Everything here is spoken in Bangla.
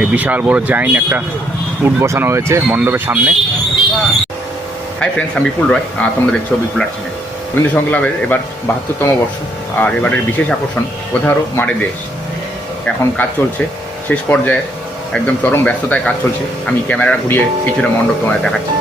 এই বিশাল বড় জাইন একটা উট বসানো হয়েছে মণ্ডপের সামনে। হাই ফ্রেন্ডস, আমি বিপুল রয়, তোমরা দেখছো বিপুল আর্ট চ্যানেল। রবীন্দ্র সংক্লাবের এবার 72তম বর্ষ, আর এবারের বিশেষ আকর্ষণ কোথাও মারে দেশ। এখন কাজ চলছে শেষ পর্যায়ে, একদম চরম ব্যস্ততায় কাজ চলছে। আমি ক্যামেরা ঘুরিয়ে কিছুটা মণ্ডপ তোমাদের দেখাচ্ছি।